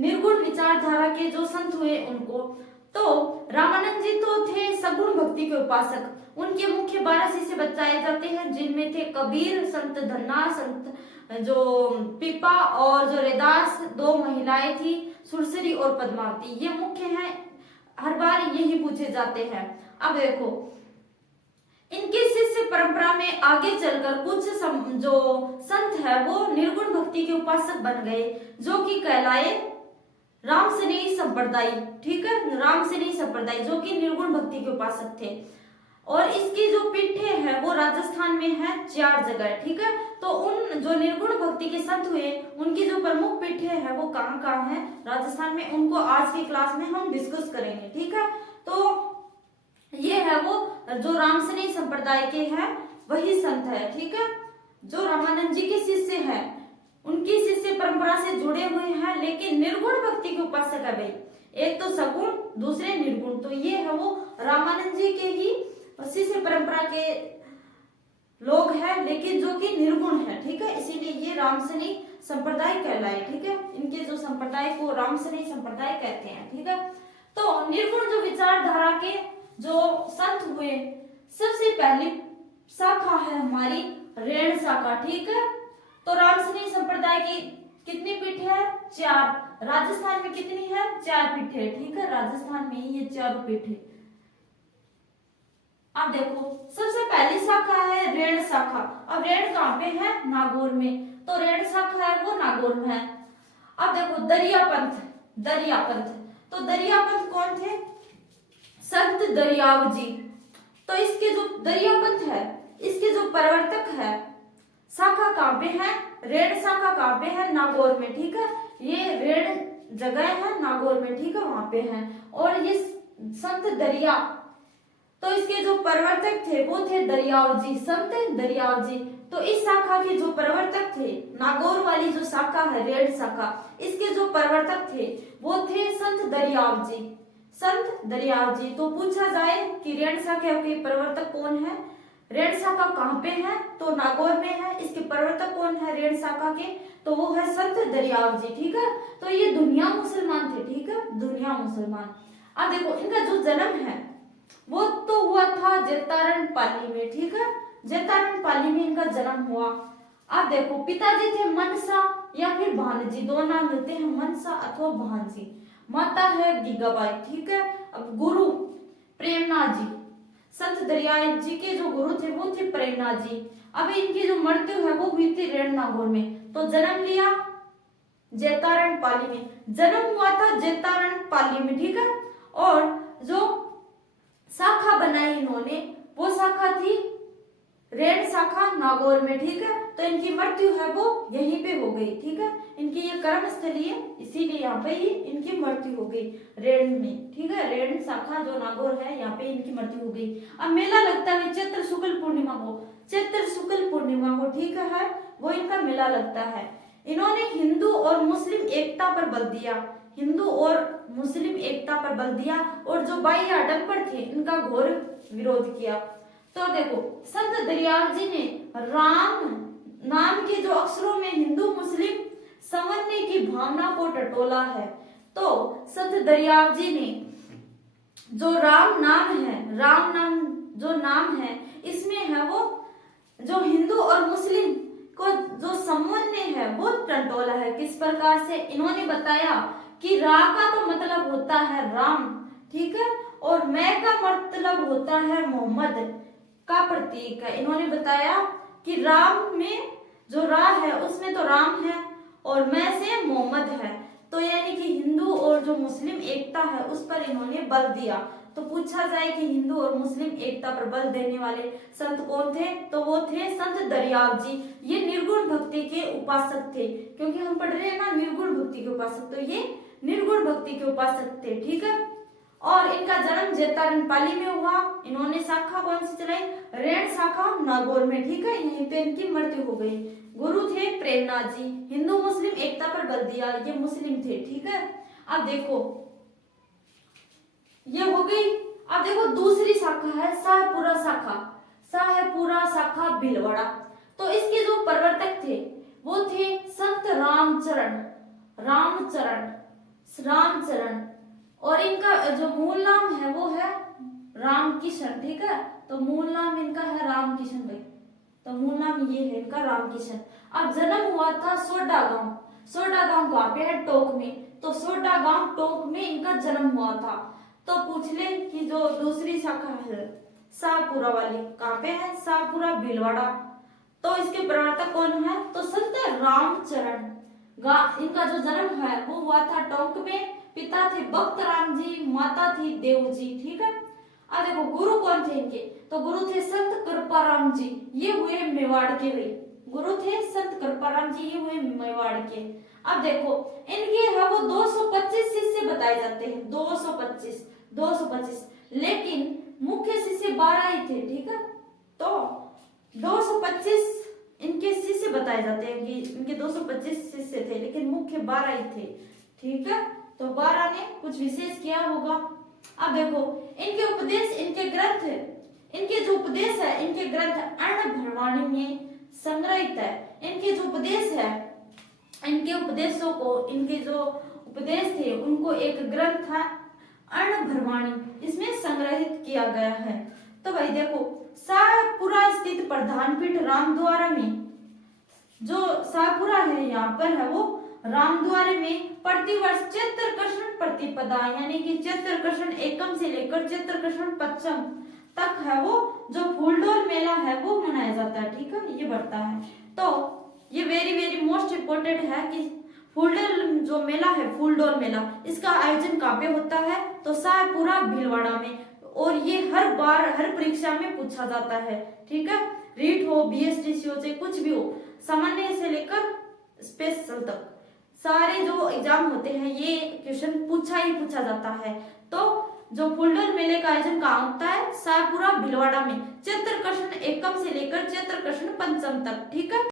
निर्गुण विचारधारा के जो संत हुए उनको। तो रामानंद जी तो थे सगुण भक्ति के उपासक। उनके मुख्य 12 शिष्य बताए जाते हैं, जिनमें थे कबीर, संत धन्ना, संत जो पिपा और जो रैदास, 2 महिलाएं थी सुरसरी और पद्मावती। ये मुख्य हैं, हर बार यही पूछे जाते हैं। अब देखो इनके शिष्य परंपरा में आगे चलकर कुछ जो संत है वो निर्गुण भक्ति के उपासक बन गए, जो कि कहलाए रामसनेही संप्रदाय। ठीक है, रामसनेही संप्रदाय जो कि निर्गुण भक्ति के उपासक थे। और इसकी जो पीठे है वो राजस्थान में है 4 जगह। ठीक है, तो उन जो निर्गुण भक्ति के संत हुए उनकी जो प्रमुख पीठे है वो कहाँ कहाँ है राजस्थान में, उनको आज की क्लास में हम डिस्कस करेंगे। ठीक है, तो ये है वो जो रामसनेही संप्रदाय के हैं वही संत है। ठीक है, जो रामानंद जी के शिष्य हैं उनकी शिष्य परंपरा से जुड़े हुए हैं, लेकिन निर्गुण भक्ति के उपासक है भाई। एक तो सगुण, दूसरे निर्गुण। तो ये है वो रामानंद जी के ही शिष्य परंपरा के लोग हैं, लेकिन जो कि निर्गुण है। ठीक है, इसीलिए ये रामसनेही संप्रदाय कहलाए। ठीक है, इनके जो संप्रदाय को रामसनेही संप्रदाय कहते हैं। ठीक है, तो निर्गुण जो विचारधारा के जो संत हुए, सबसे पहली शाखा है हमारी रेण शाखा। ठीक है, तो रामसनेही संप्रदाय की कितनी पीठे है? 4। राजस्थान में कितनी है? 4 पीठे। ठीक है, राजस्थान में ये 4 पीठे। अब देखो सबसे पहली शाखा है रेण शाखा। अब रेण कहाँ पे है? नागौर में। तो रेण शाखा है वो नागौर में है। अब देखो दरियापंथ। दरियापंथ, तो दरियापंथ कौन थे? संत दरियाव जी। तो इसके जो दरियापंथ है इसके जो प्रवर्तक है शाखा कहाँ पे है? रेण शाखा कहाँ पे है? नागौर में। ठीक है, ये रेण जगह है नागौर में। ठीक है, वहां पे है। और ये संत दरिया, तो इसके जो प्रवर्तक थे वो थे दरियाव जी, संत दरियाव जी। तो इस शाखा के जो प्रवर्तक थे, नागौर वाली जो शाखा है रेण शाखा, इसके जो प्रवर्तक थे वो थे संत दरियाव जी, संत दरियाव जी। तो पूछा जाए कि रेण शाखा के प्रवर्तक कौन है? रेण शाखा कहाँ पे है? तो नागौर में है। इसके प्रवर्तक कौन है रेण शाखा के? तो वो है संत दरियाव जी। ठीक है, तो ये दुनिया मुसलमान थे। ठीक है, दुनिया मुसलमान। अब देखो इनका जो जन्म है वो तो हुआ था जेतारण पाली में। ठीक है, जेतारण पाली में इनका जन्म हुआ। अब देखो पिताजी थे मनसा या फिर भानजी, दो नाम लेते हैं, मनसा अथवा भानजी। माता है गीगाबाई। ठीक है, अब गुरु प्रेमनाथ जी, संत दरियाव जी के जो गुरु थे वो थे प्रेमनाथ जी। अब इनकी जो मृत्यु है वो हुई थी रेण नागौर में। तो जन्म लिया जेतारण पाली में, जन्म हुआ था जेतारण पाली में। ठीक है, और जो शाखा बनाई इन्होंने वो शाखा थी रेण शाखा नागौर में। ठीक है, तो इनकी मृत्यु है वो यहीं पे हो गई। ठीक है, इनकी ये कर्म स्थली है, इसीलिए यहाँ पे ही इनकी मृत्यु हो गई रेण में। ठीक है, रेण शाखा जो नागौर है यहाँ पे इनकी मृत्यु हो गई। अब मेला लगता है चैत्र शुक्ल पूर्णिमा को, चैत्र शुक्ल पूर्णिमा को। ठीक है, वो इनका मेला लगता है। इन्होंने हिंदू और मुस्लिम एकता पर बल दिया, हिंदू और मुस्लिम एकता पर बल दिया, और जो बाह्य आडंबर थे इनका घोर विरोध किया। तो देखो संत दरियाव जी ने राम नाम के जो अक्षरों में हिंदू मुस्लिम समन्वय की भावना को टटोला है। तो संत दरियाव जी ने जो राम नाम है, राम नाम जो नाम है इसमें है वो जो हिंदू और मुस्लिम को जो समन्वय है वो टटोला है। किस प्रकार से? इन्होंने बताया कि रा का तो मतलब होता है राम। ठीक है, और मैं का मतलब होता है मोहम्मद का प्रतीक है। इन्होंने बताया कि राम में जो रा है उसमें तो राम है और मैं से मोहम्मद है। तो यानी कि हिंदू और जो मुस्लिम एकता है उस पर इन्होंने बल दिया। तो पूछा जाए कि हिंदू और मुस्लिम एकता पर बल देने वाले संत कौन थे? तो वो थे संत दरियाव जी। ये निर्गुण भक्ति के उपासक थे, क्योंकि हम पढ़ रहे हैं ना निर्गुण भक्ति के उपासक, तो ये निर्गुण भक्ति के उपासक थे। ठीक है, और इनका जन्म जेतारण पाली में हुआ। इन्होंने शाखा कौन सी चलाई? रेण शाखा नागौर में। ठीक है, यहीं पे इनकी मृत्यु हो गई। गुरु थे प्रेमनाथ जी, हिंदू मुस्लिम एकता पर बल दिया, ये मुस्लिम थे। ठीक है, अब देखो ये हो गई। अब देखो दूसरी शाखा है शाहपुरा शाखा, शाहपुरा शाखा भीलवाड़ा। तो इसके जो प्रवर्तक थे वो थे संत रामचरण, रामचरण। रामचरण। और इनका जो मूल नाम है वो है रामकिशन, ठीक है। तो मूल नाम इनका है रामकिशन भाई, तो मूल नाम ये है इनका रामकिशन। अब जन्म हुआ था सोडा गांव। सोडा गांव कहाँ पे है? टोंक में। तो सोडा गांव टोंक में इनका जन्म हुआ था। तो पूछ ले कि जो दूसरी शाखा है शाहपुरा वाली कहाँ पे है? शाहपुरा भीलवाड़ा। तो इसके प्रवर्तक कौन है? तो संत रामचरण। इनका जो जन्म है वो हुआ था टोंक में। पिता थे भक्त राम जी, माता थी देव जी, ठीक है। अब देखो गुरु कौन थे इनके? तो गुरु थे संत कृपाराम जी, ये हुए मेवाड़ के भाई। गुरु थे संत कृपाराम जी, ये हुए मेवाड़ के। अब देखो इनके है वो 225 शिष्य बताए जाते हैं, 225, लेकिन मुख्य शिष्य 12 ही थे, ठीक है। तो 225 इनके शिष्य बताए जाते हैं कि इनके 225 शिष्य थे, लेकिन मुख्य 12 ही थे, ठीक है। तो 12 ने कुछ विशेष किया होगा। अब देखो इनके उपदेश, इनके ग्रंथ, इनके जो उपदेश है, इनके ग्रंथ अर्णभरवाणी में संग्रहित है। इनके जो उपदेश है, इनके उपदेशों को, इनके जो उपदेश थे उनको एक ग्रंथ था अर्णभरवाणी, इसमें संग्रहित किया गया है। तो भाई देखो शाहपुरा स्थित प्रधानपीठ रामद्वारा में, जो शाहपुरा है यहाँ पर है वो रामद्वारे में प्रतिवर्ष चैत्रकृष्ण प्रतिपदा यानी कि चैत्रकृष्ण एकम से लेकर चैत्रकृष्ण पंचम तक है वो जो फूलडोल मेला है वो मनाया जाता है, ठीक है। ये बढ़ता है। तो ये वेरी वेरी मोस्ट इम्पोर्टेंट है कि फूलडोल जो मेला है, फूलडोल मेला, इसका आयोजन कहाँ पे होता है? तो शाहपुरा भीलवाड़ा में। और ये हर बार हर परीक्षा में पूछा जाता है, ठीक है। रीट हो, बीएसटीसी हो, चाहे कुछ भी हो, सामान्य से लेकर स्पेशल तक सारे जो एग्जाम होते हैं ये क्वेश्चन पूछा ही पूछा जाता है। तो जो फूलडोल मेले का आयोजन कहाँ होता है? शाहपुरा भीलवाड़ा में, चैत्रकृष्ण एकम से लेकर चैत्रकृष्ण पंचम तक, ठीक है।